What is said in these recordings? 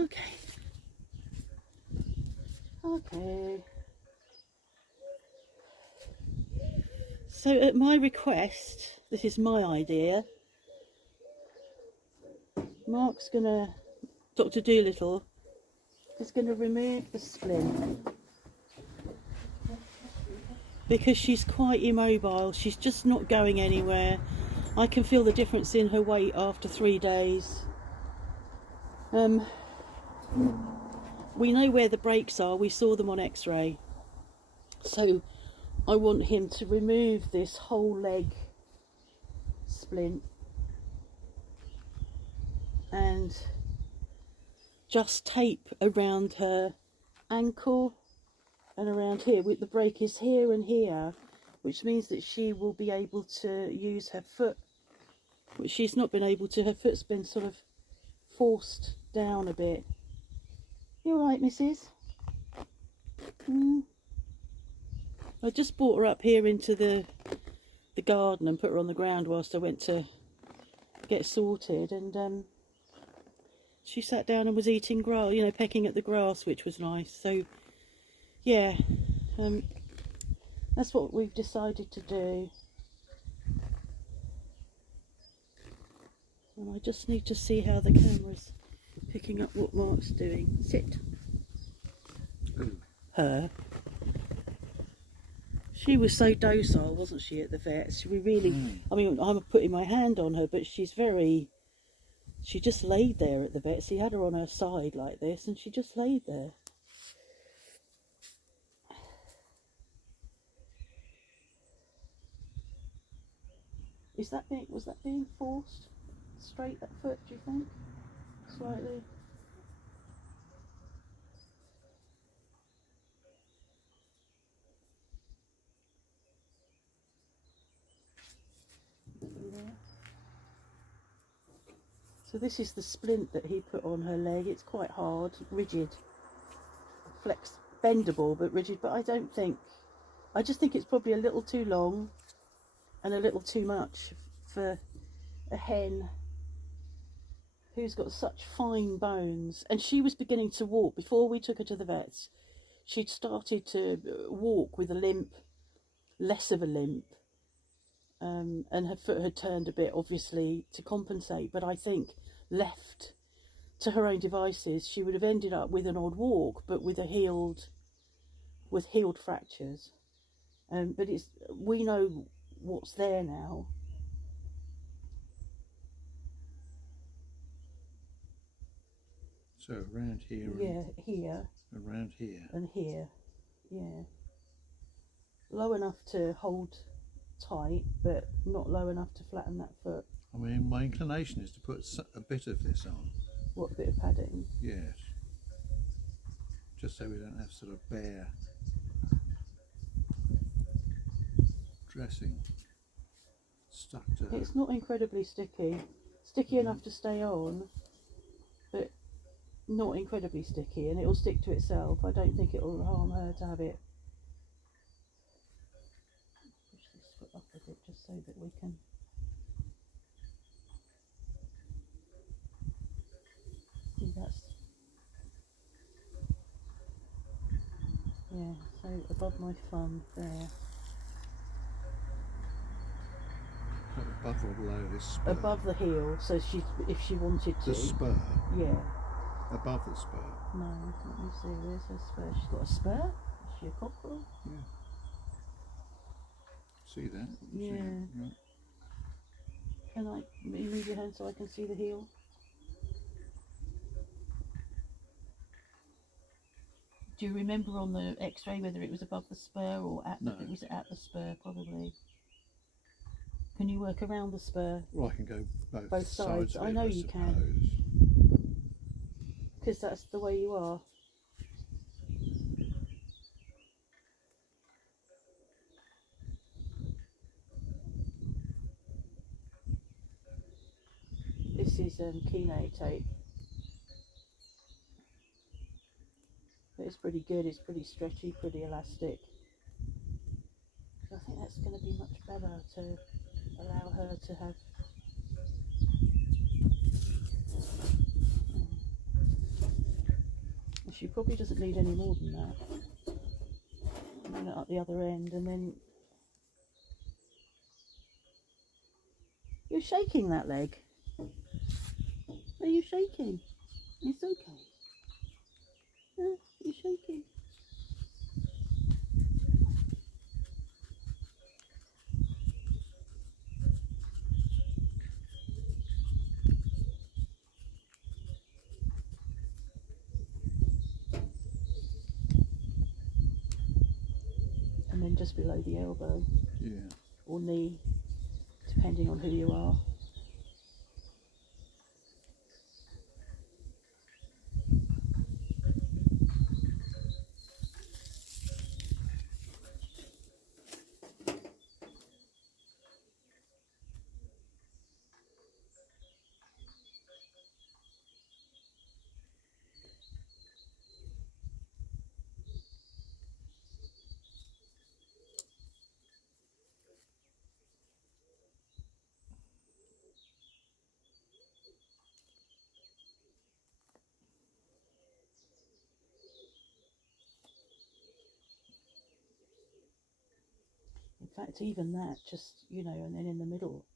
Okay. Okay. So at my request, this is my idea, Dr. Dolittle is gonna remove the splint because she's quite immobile. She's just not going anywhere. I can feel the difference in her weight after 3 days. We know where the breaks are. We saw them on X-ray. So I want him to remove this whole leg splint and just tape around her ankle and around here. The break is here and here, which means that she will be able to use her foot, which she's not been able to. Her foot's been sort of forced down a bit. You all right, missus? I just brought her up here into the garden and put her on the ground whilst I went to get sorted, and she sat down and was eating grass, you know, pecking at the grass, which was nice. So yeah, that's what we've decided to do. And I just need to see how the camera's picking up what Mark's doing. Sit. Her. She was so docile, wasn't she, at the vet? We really, I mean, I'm putting my hand on her, but she just laid there at the vet. He had her on her side like this, and she just laid there. Was that being forced? Straight, that foot, do you think? Slightly. So this is the splint that he put on her leg. It's quite hard, rigid, bendable but rigid, but I just think it's probably a little too long and a little too much for a hen who's got such fine bones. And she was beginning to walk before we took her to the vets. She'd started to walk with a limp, less of a limp, and her foot had turned a bit, obviously, to compensate. But I think, left to her own devices, she would have ended up with an odd walk, but with healed fractures. But we know what's there now. So around here. Yeah, here. Around here. And here, yeah. Low enough to hold tight, but not low enough to flatten that foot. I mean, my inclination is to put a bit of this on. What, a bit of padding? Yes. Just so we don't have sort of bare dressing stuck to her. It's not incredibly sticky. Sticky enough to stay on, but not incredibly sticky, and it'll stick to itself. I don't think it'll harm her to have it. Push this foot up a bit just so that we can. See, yeah, so above my thumb there. Above or below this spur? Above the heel, so if she wanted to. The spur? Yeah. Above the spur? No, let me see, where's her spur? She's got a spur? Is she a cockerel? Yeah. See that? Yeah. Yeah. Can I move your hand so I can see the heel? Do you remember on the X-ray whether it was above the spur or it was at the spur? Probably. Can you work around the spur? Well, I can go both sides. of it, I know you can. Because that's the way you are. This is Keno tape. But it's pretty good. It's pretty stretchy, pretty elastic. So I think that's going to be much better to allow her to have. She probably doesn't need any more than that. And then at the other end, and then you're shaking that leg. Are you shaking? It's okay. Yeah, you're shaking. And then just below the elbow. Yeah. Or knee, depending on who you are. In fact, even that, just, you know, and then in the middle,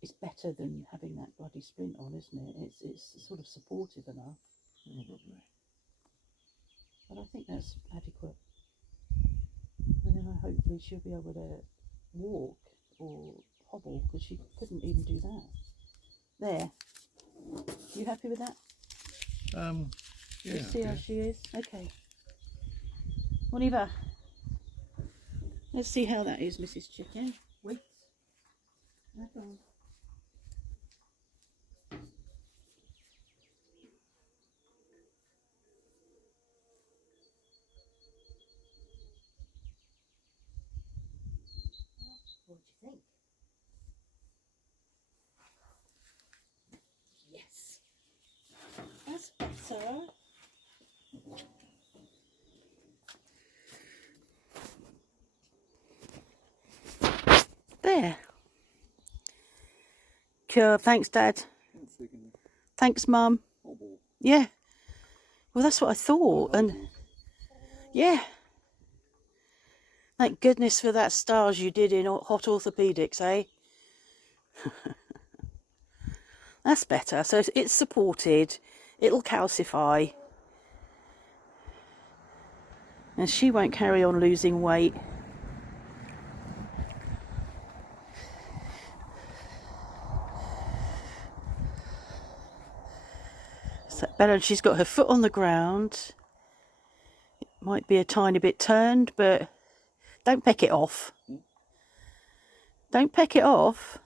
is better than having that bloody splint on, isn't it? It's sort of supportive enough. Probably. But I think that's adequate. And then hopefully she'll be able to walk or hobble, because she couldn't even do that. There. You happy with that? Yeah. Let's see how she is. Okay. On y va. Let's see how that is, Mrs. Chicken. Wait. Hold on. What do you think? Yes. That's better. There. Cool. Thanks, Dad. Thanks, Mum. Yeah. Well, that's what I thought. And yeah. Thank goodness for that stage you did in hot orthopaedics, eh? That's better. So it's supported. It'll calcify. And she won't carry on losing weight. So better. She's got her foot on the ground. It might be a tiny bit turned, but don't peck it off. Don't peck it off.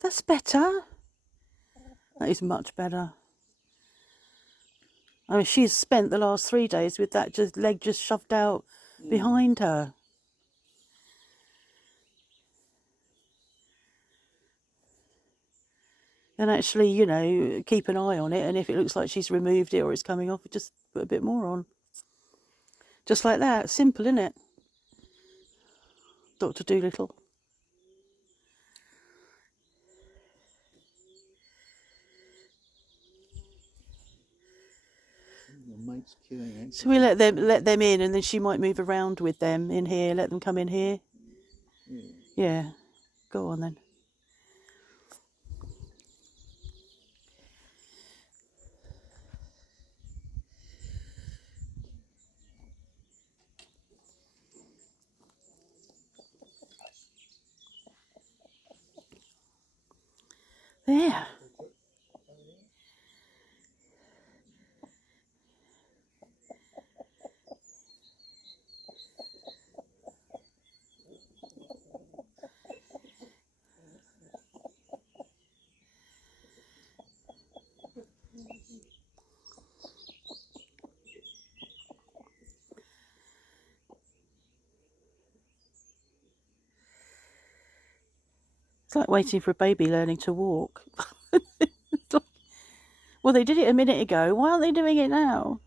That's better. That is much better. I mean, she's spent the last 3 days with that leg just shoved out behind her. And actually, you know, keep an eye on it, and if it looks like she's removed it or it's coming off, just put a bit more on. Just like that. Simple, isn't it? Dr. Dolittle. Mate's queuing, So we let them in, and then she might move around with them in here. Let them come in here. Yeah. Go on then. There. It's like waiting for a baby learning to walk. Well, they did it a minute ago. Why aren't they doing it now?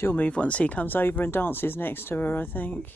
She'll move once he comes over and dances next to her, I think.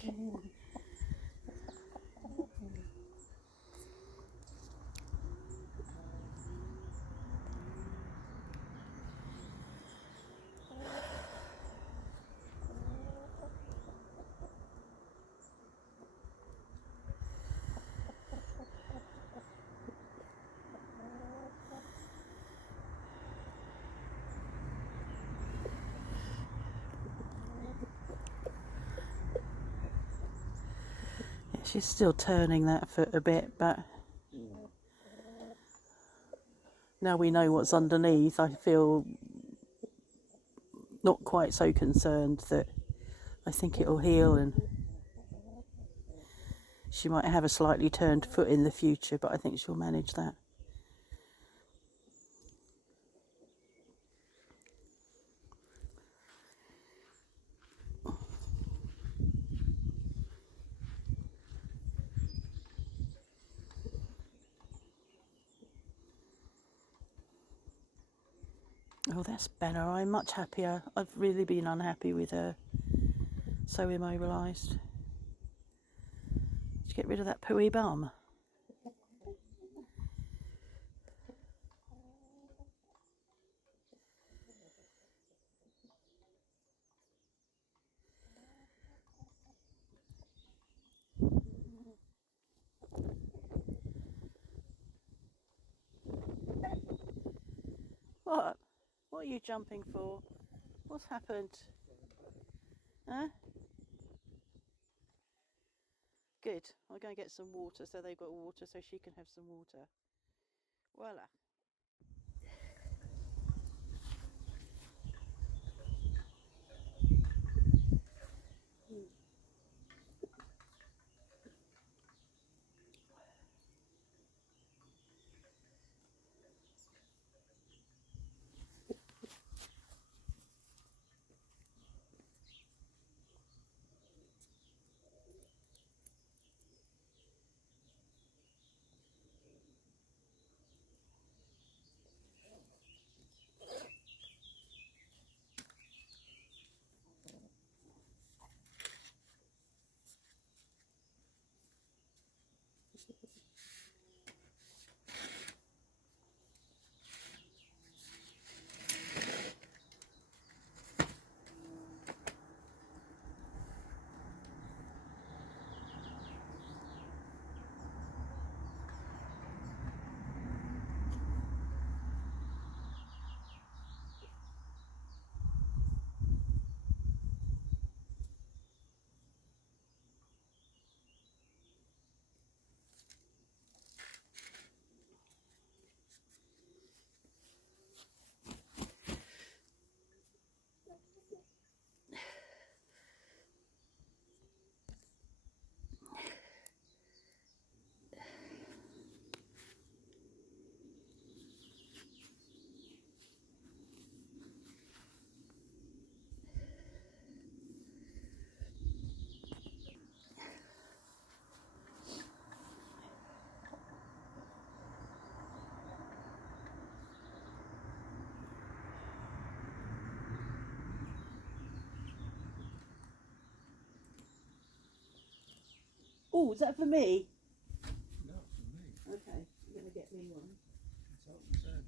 She's still turning that foot a bit, but now we know what's underneath, I feel not quite so concerned. That I think it'll heal, and she might have a slightly turned foot in the future, but I think she'll manage that. Oh, that's better. I'm much happier. I've really been unhappy with her. So immobilised. Did you get rid of that pooey bum? What? What are you jumping for? What's happened? Huh? Good. I'll go and get some water so they've got water so she can have some water. Voila. Oh, is that for me? No, for me. Okay, you're going to get me one. Consult the surgeon.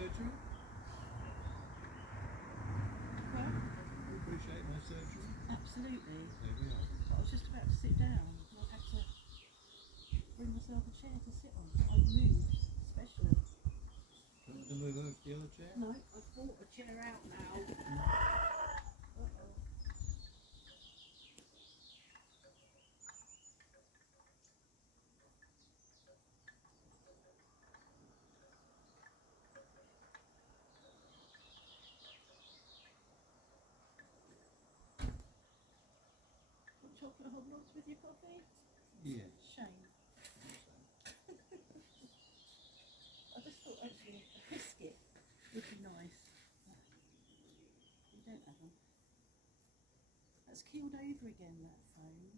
surgery? Well, You appreciate my surgery? absolutely. There we are. I was just about to sit down and I had to bring myself a chair to sit on. I've moved, especially. Do you want to move over to the other chair? No, I've brought a chair out now. Uh-oh. Want chocolate hobnobs with your coffee? Yeah. Shame. I just thought actually a biscuit would be nice. You don't have them. That's keeled over again, that phone.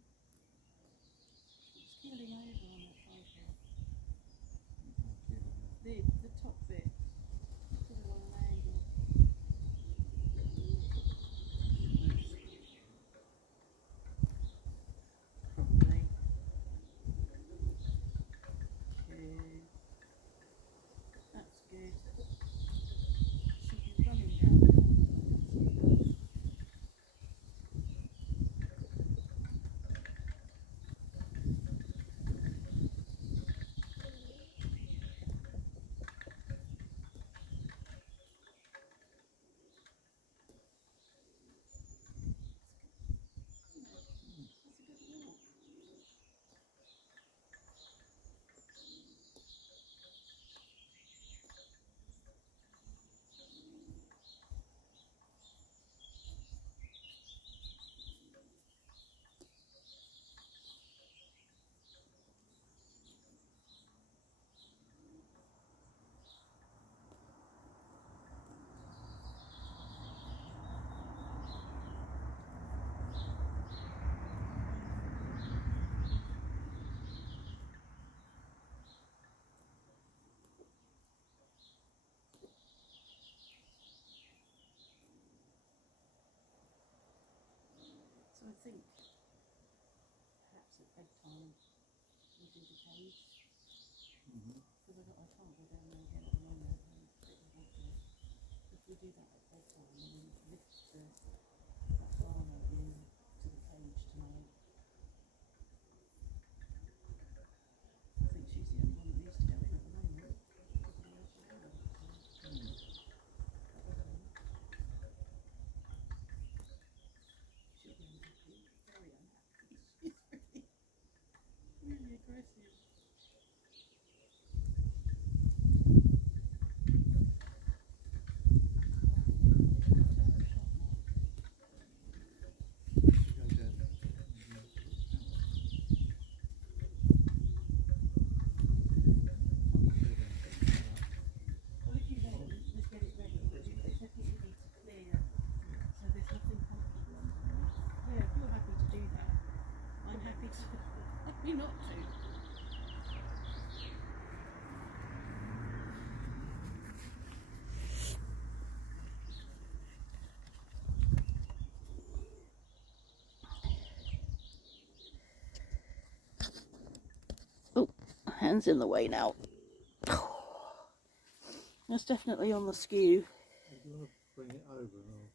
It's keeling over on that tripod. The top bit. Put it on an angle. Probably. Good. That's good. Should be running down the car. So I think perhaps at bedtime we do the cage. Because I can't go down there again at the moment. I'm a bit reluctant. If we do that at bedtime and then lift that Brahma in to the cage tonight. I think she's the only one that needs to go in at the moment. Everybody else is out. She'll be unhappy, very unhappy. She's really aggressive. Well, if you let it, just get it ready, but you definitely need to clear so there's nothing comfortable underneath. Yeah, if you're happy to do that, I'm happy to. Happy not to. Oh, hands in the way now. It's definitely on the skew. Do you want to bring it over? Or?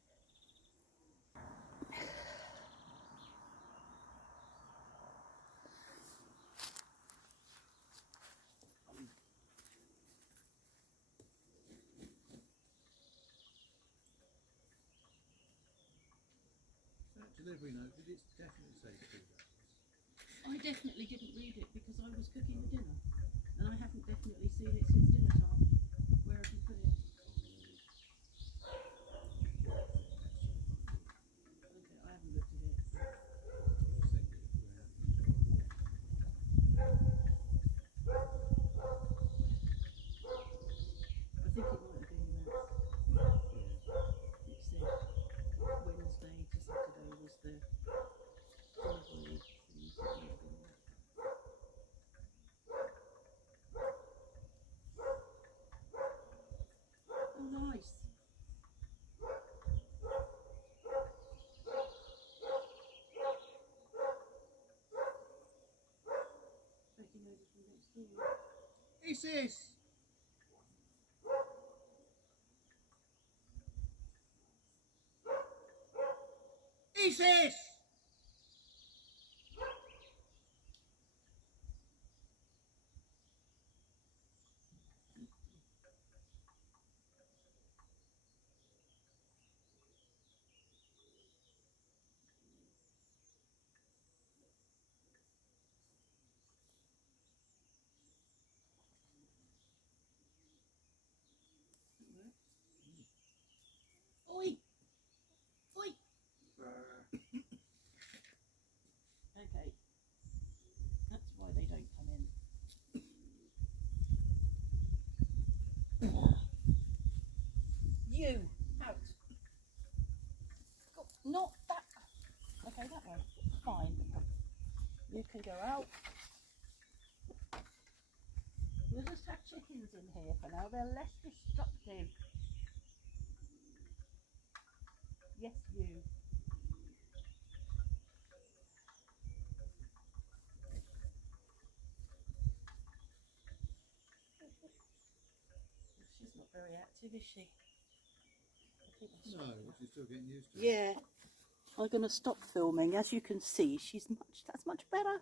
That delivery note, did it definitely say 2 days? I definitely didn't read it because I was cooking the dinner. And I haven't definitely seen it since dinner time. Where have you put it? Okay, I haven't looked at it. I think it might have been that. It said Wednesday to Saturday was the delivery thing. So it might have been that. Oh, nice. Taking over from next door. Isis! Mrs! Oi! Oi! Okay. That's why they don't come in. You! Out! Go, not that! Okay, that one. Fine. You can go out. We'll just have chickens in here for now. They're less destructive. Yes, you. She's not very active, is she? No, she's still getting used to it. Yeah. I'm going to stop filming. As you can see, that's much better.